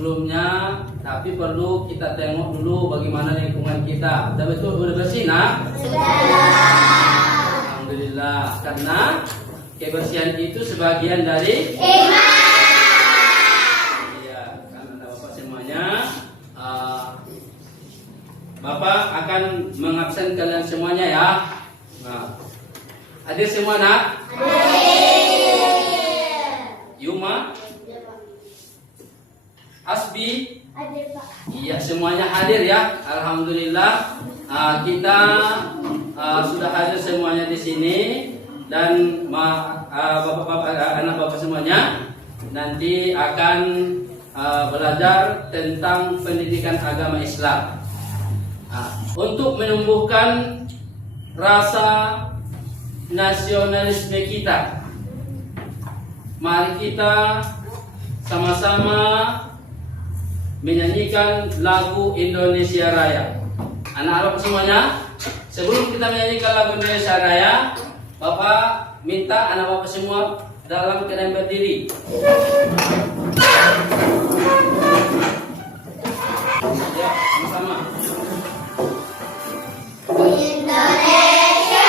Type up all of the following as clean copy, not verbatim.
sebelumnya, tapi perlu kita tengok dulu bagaimana lingkungan kita. Sudah betul, sudah bersih nak? Alhamdulillah, karena kebersihan itu sebagian dari iman. Iya, karena Bapak semuanya, Bapak akan mengabsen kalian semuanya ya. Nah, hadir semua nak? Yuma? Asbi? Iya, semuanya hadir ya. Alhamdulillah, kita sudah hadir semuanya di sini, dan bapak-bapak, anak bapak semuanya nanti akan belajar tentang pendidikan agama Islam untuk menumbuhkan rasa nasionalisme kita. Mari kita sama-sama menyanyikan lagu Indonesia Raya. Anak-anak semuanya, sebelum kita menyanyikan lagu Indonesia Raya, Bapak minta anak Bapak semua dalam keadaan berdiri. Ya, sama-sama. Indonesia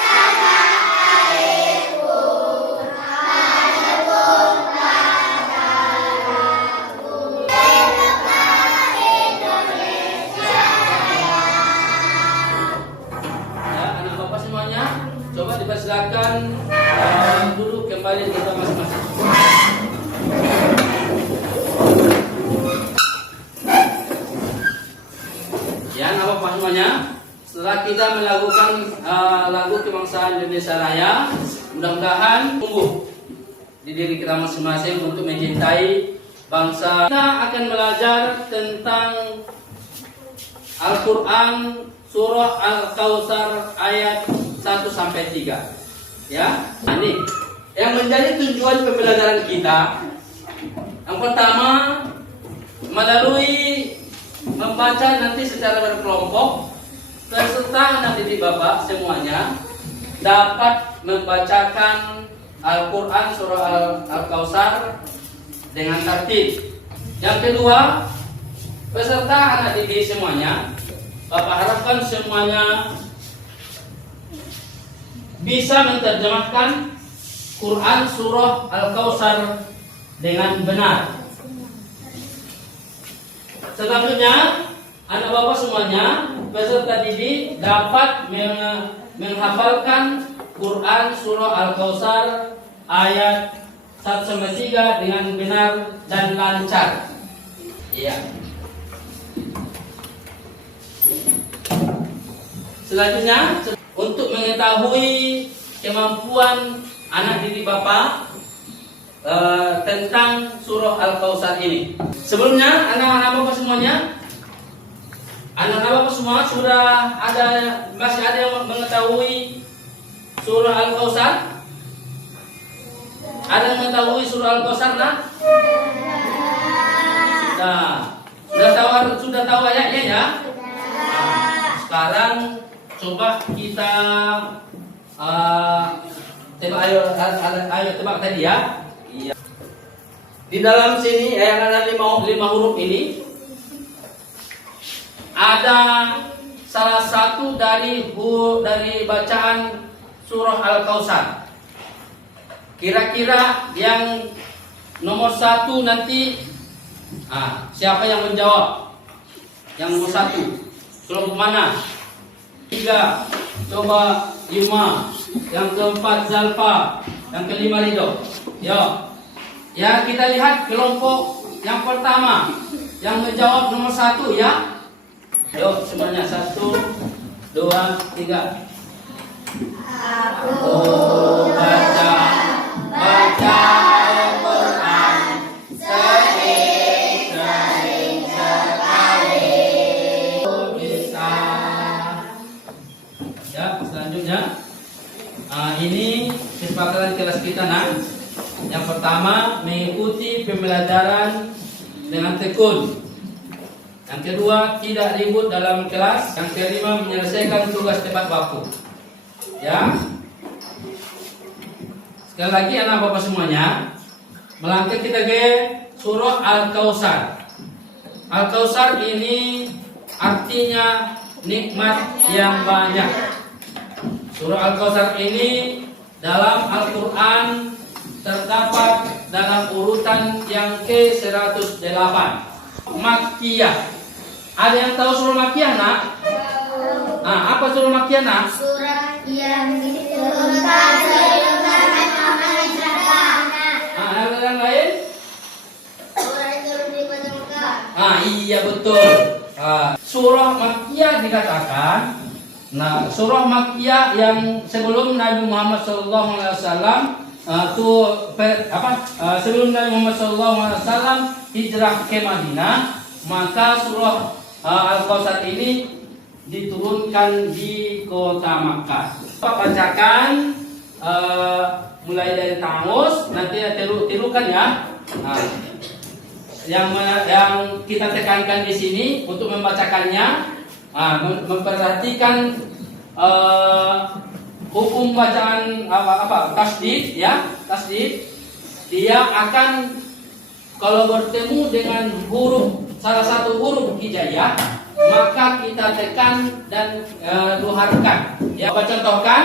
tanah airku, tanahku, tanahku. Hiduplah Indonesia Raya. Ya, anak Bapak semuanya, coba dipersilakan duduk kembali di tempat masing-masing. Ya, anak Bapak semuanya, setelah kita melakukan lagu kebangsaan Indonesia Raya, mudah-mudahan tumbuh di diri kita masing-masing untuk mencintai bangsa. Kita akan belajar tentang Al-Quran Surah Al-Kautsar ayat 1 sampai 3. Ya, ini yang menjadi tujuan pembelajaran kita. Yang pertama, melalui membaca nanti secara berkelompok, peserta anak didik Bapak semuanya dapat membacakan Al-Quran Surah Al-Kautsar dengan tertib. Yang kedua, peserta anak didik semuanya, Bapak harapkan semuanya bisa menerjemahkan Quran Surah Al-Kautsar dengan benar. Selanjutnya, anak Bapak semuanya, peserta didik dapat menghafalkan Quran Surah Al-Kautsar ayat 1 sampai 3 dengan benar dan lancar. Iya. Selanjutnya, untuk mengetahui kemampuan anak didik Bapak tentang Surah Al-Kautsar ini. Sebelumnya, anak-anak Bapak semuanya, anak-anak Bapak semua masih ada yang mengetahui Surah Al-Kautsar? Ada yang mengetahui Surah Al-Kautsar, nak? Nah, sudah tahu ayatnya ya? Nah, sekarang coba kita tebak, ayo tebak tadi ya. Iya. Di dalam sini yang ada lima huruf ini ada salah satu dari bacaan Surah Al-Kautsar. Kira-kira yang nomor 1 nanti siapa yang menjawab? Yang nomor 1 kelompok mana? 3 coba Yuma, yang keempat Zalfa, yang kelima Rido. Yo, ya kita lihat kelompok yang pertama yang menjawab nomor 1 ya. Yuk semuanya 1, 2, 3. Aku baca Al-Quran sering sekali bisa. Ya, selanjutnya ini kesepakatan kelas kita nak. Yang pertama, mengikuti pembelajaran dengan tekun. Yang kedua, tidak ribut dalam kelas. Yang kelima, menyelesaikan tugas tepat waktu. Ya. Sekali lagi anak bapak semuanya, melangkah kita ke surah Al-Kautsar. Al-Kautsar ini artinya nikmat yang banyak. Surah Al-Kautsar ini dalam Al-Quran terdapat dalam urutan yang ke-108, Makkiyah. Ada yang tahu surah Makkiyah, nak? Apa surah Makkiyah, nak? Surah yang diturunkan sebelum Ada yang lain? surah yang turun di Kota Mekah. Iya betul. Surah Makkiyah dikatakan. Nah, surah Makkiyah yang sebelum Nabi Muhammad SAW sebelum Nabi Muhammad SAW hijrah ke Madinah, maka surah Al-Kautsar ini diturunkan di kota Makkah. Bacakan mulai dari Tamus, nanti tirukan ya. Nah, yang kita tekankan di sini untuk membacakannya, memperhatikan hukum bacaan tasdid ya, tasdid. Dia akan kalau bertemu dengan salah satu huruf hijaiyah, maka kita tekan dan luharkan. Ya, apa contohkan?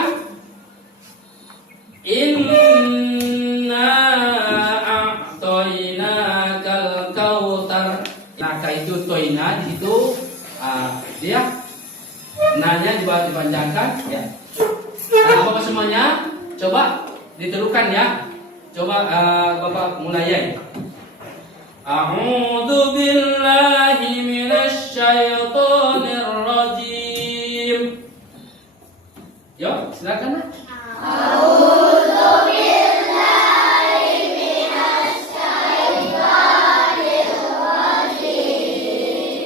Inna a'toinakal kautsar. Nah, itu toina di situ dia nanya dipanjangkan ya. Nah, Bapak semuanya coba diterukan ya. Coba Bapak mulai ya. A'udzu billahi minasy syaithanir rajim. Yuk, silakan. A'udzu billahi minasy syaithanir rajim.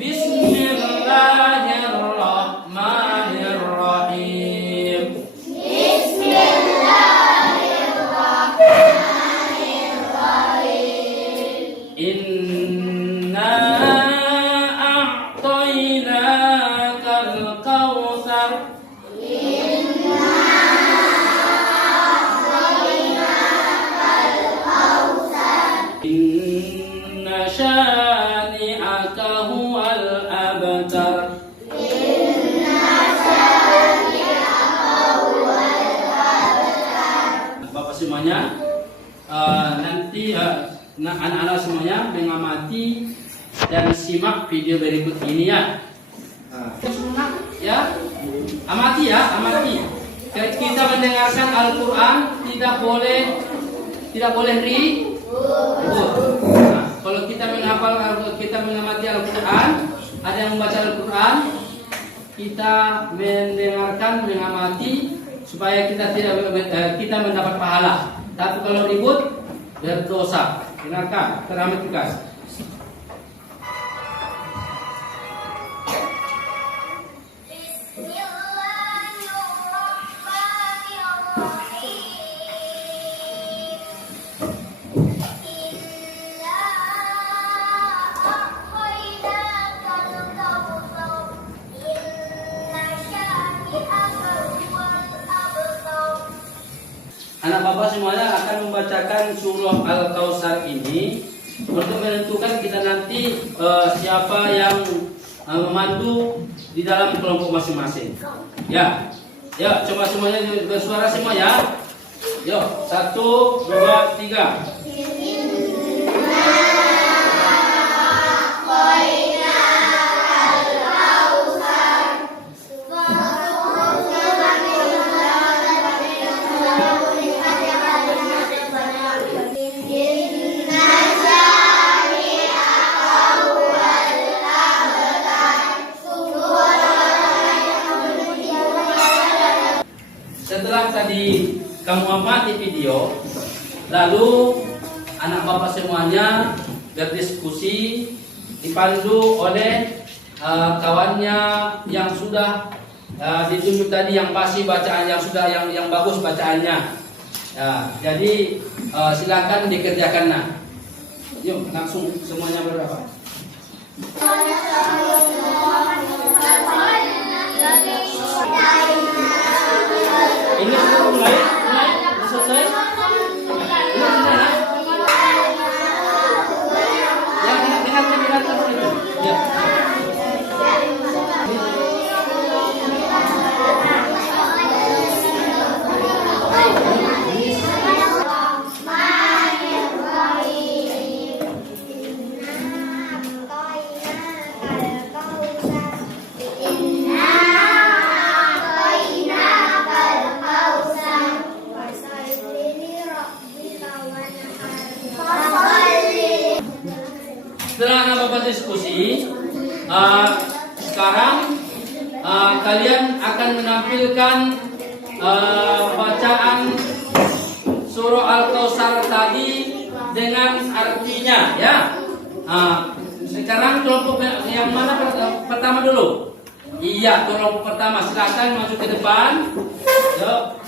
Bismillahirrahmanirrahim. Bismillahirrahmanirrahim. Inna a'toinakal kautsar. Inna syani'aka huwal abtar. Bapak semuanya, nanti anak-anak semuanya mengamati dan simak video berikut ini ya. Ya, amati ya, amati. Kita mendengarkan Al-Quran tidak boleh ribut. Nah, kalau kita menghafal, kita mengamati Al-Quran, ada yang membaca Al-Quran, kita mendengarkan, mengamati supaya kita mendapat pahala. Tapi kalau ribut berdosa. Dengarkan, perhatikan. Anak bapak semuanya akan membacakan surah Al-Kautsar ini untuk menentukan kita nanti siapa yang memandu di dalam kelompok masing-masing. Ya, ya, coba semuanya bersuara semua ya. Yuk, 1, 2, 3. Setelah tadi kamu amati video, lalu anak bapak semuanya berdiskusi dipandu oleh kawannya yang sudah ditunjuk tadi, yang pasti bacaan yang bagus bacaannya. Jadi silakan dikerjakan. Nah, yuk langsung semuanya berapa? Ini sudah mulai selesai. Ini sudah. setelah anak bapak diskusi, sekarang kalian akan menampilkan bacaan surah Al-Kautsar tadi dengan artinya, ya. Sekarang kelompok yang mana pertama dulu? Iya, kelompok pertama, silakan maju ke depan. Yuk.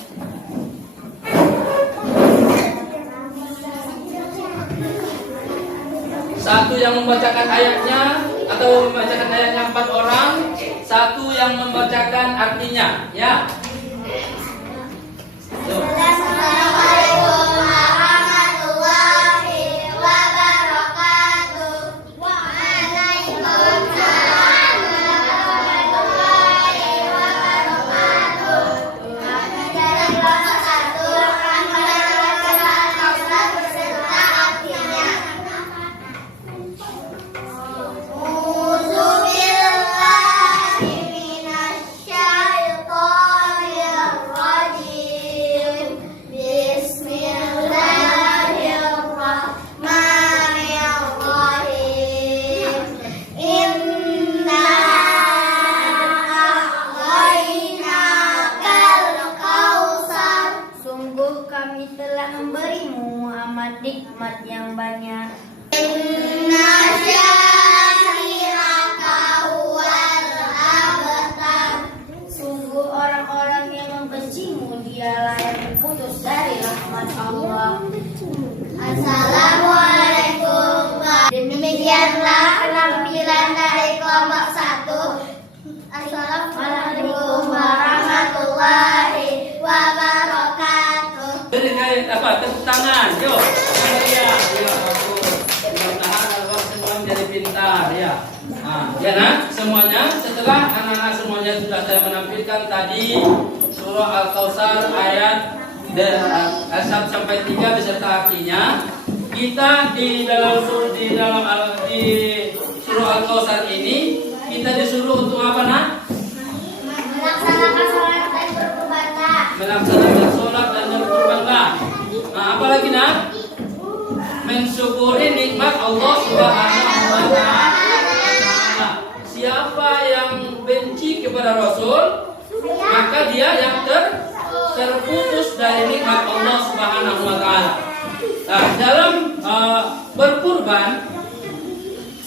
Satu yang membacakan ayatnya atau membacakan ayatnya 4 orang, satu yang membacakan artinya, ya. Yuk. Assalamualaikum warahmatullahi wabarakatuh. Waalaikumsalam warahmatullahi wabarakatuh. Dari kelompok 1 akan membacakan Al-Kautsar beserta artinya. A'udzu billahi minasy syaithanir rajim. Bismillahirrahmanirrahim. Inna a'tainakal kautsar. Sungguh kami telah memberimu Muhammad nikmat yang banyak. Inna syani'aka huwal abtar. Sungguh orang-orang yang membencimu dialah yang terputus dari rahmat Allah. Assalamualaikum. Demikianlah penampilan dari kelompok 1. Assalamualaikum warahmatullahi wabarakatuh. Beri tepuk tangan, yuk. Ya, mudah-mudahan abang semua menjadi pintar, ya. Ya nak, semuanya setelah anak-anak semuanya sudah saya menampilkan tadi surah Al-Kautsar ayat 1 sampai 3 beserta artinya. Kita di surah Al-Kautsar ini kita disuruh untuk apa, nak? Melaksanakan sholat dan berkurbanlah. Melaksanakan sholat dan berkurbanlah. Apalagi, nak? Mensyukuri nikmat Allah Subhanahu wa taala. Siapa yang benci kepada Rasul, maka dia yang terputus dari nikmat Allah Subhanahu wa taala. Nah, dalam berkurban,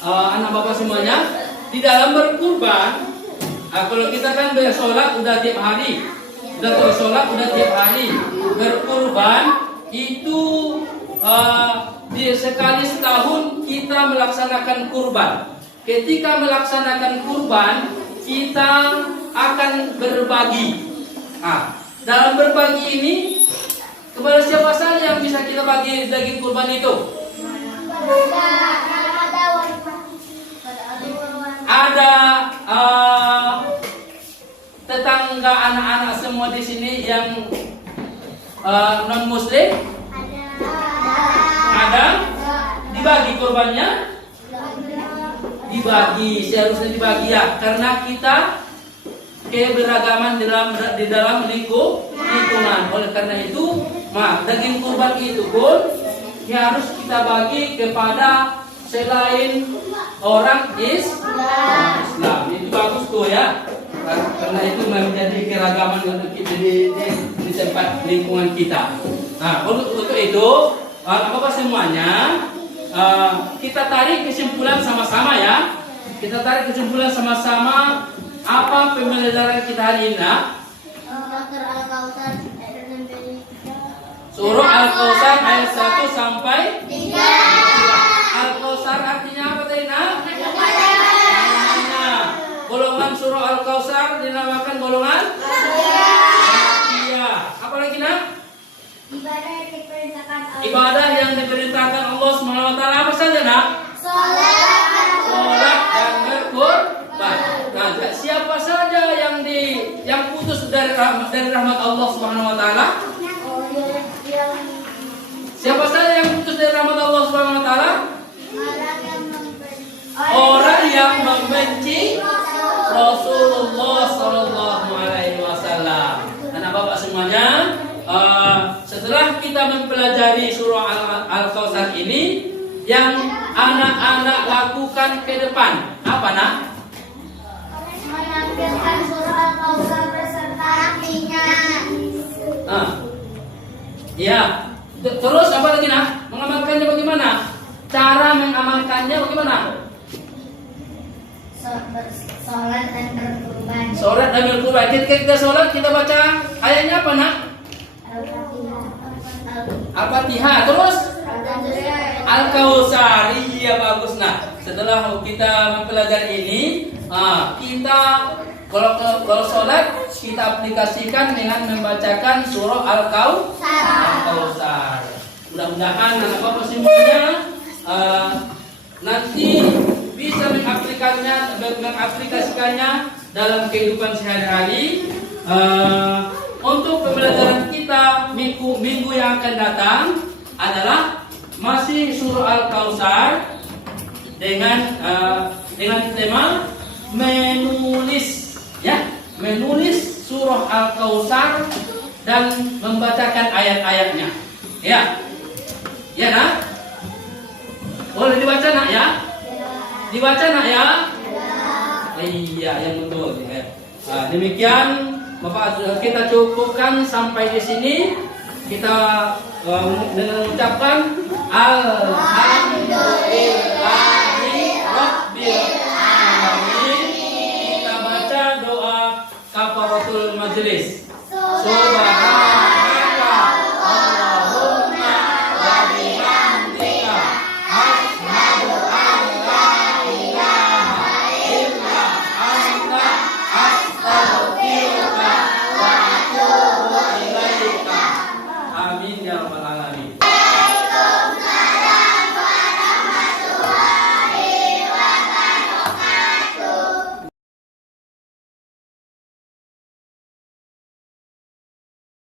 anak bapak semuanya, di dalam berkurban, kalau kita kan bersolat udah tiap hari, tiap hari. Berkurban itu di sekali setahun kita melaksanakan kurban. Ketika melaksanakan kurban, kita akan berbagi. Dalam berbagi ini, kepada siapa saja yang bisa kita bagi daging kurban itu? Ada tetangga anak-anak semua di sini yang non muslim? Ada? Dibagi kurbannya? Dibagi, seharusnya dibagi, ya, karena kita keberagaman di dalam lingkungan. Oleh karena itu, daging kurban itu pun harus kita bagi kepada selain orang Islam. Itu bagus tuh, ya. Karena itu menjadi keragaman untuk kita di tempat lingkungan kita. Untuk itu, Bapak semuanya, kita tarik kesimpulan sama-sama, ya. Kita tarik kesimpulan sama-sama apa pembelajaran kita hari ini. Surah Al-Kautsar ayat 1 sampai 3. Al-Kautsar artinya apa tadi, nak? Golongan surah Al-Kautsar dinamakan golongan Iya. Apa lagi, nak? Ibadah yang diperintahkan Allah Subhanahu wa taala apa saja, nak? Salat dan berkurban. Siapa saja yang putus dari rahmat Allah Subhanahu wa taala? Siapa saja yang putus dari rahmat Allah Subhanahu wa taala? Orang yang membenci Rasulullah sallallahu alaihi wasallam. Anak bapak semuanya, setelah kita mempelajari surah Al-Kautsar ini, yang anak-anak lakukan ke depan? Apa nak? Menampilkan surah Al-Kautsar beserta artinya. Ya. Terus apa lagi nak? Mengamalkannya bagaimana? Cara mengamalkannya bagaimana? Sholat dan berkurban. Sholat dan berkurban. Kita sholat, kita baca ayatnya apa nak? Al-Fatihah. Terus Al-Kautsar. Iya, bagus nak. Setelah kita mempelajari ini, kita kalau sholat kita aplikasikan dengan membacakan surah Al-Kautsar. Mudah-mudahan anak bapak semuanya nanti bisa mengaplikasikannya dalam kehidupan sehari-hari. Untuk pembelajaran kita minggu yang akan datang adalah masih surah Al-Kautsar dengan tema menulis, ya, menulis surah Al-Kautsar dan membacakan ayat-ayatnya. Ya, ya nak, boleh dibaca nak ya, dibaca nak ya. Iya, yang betul. Ya. Demikian Bapak, kita cukupkan sampai di sini. Kita dengan mengucapkan Alhamdulillah.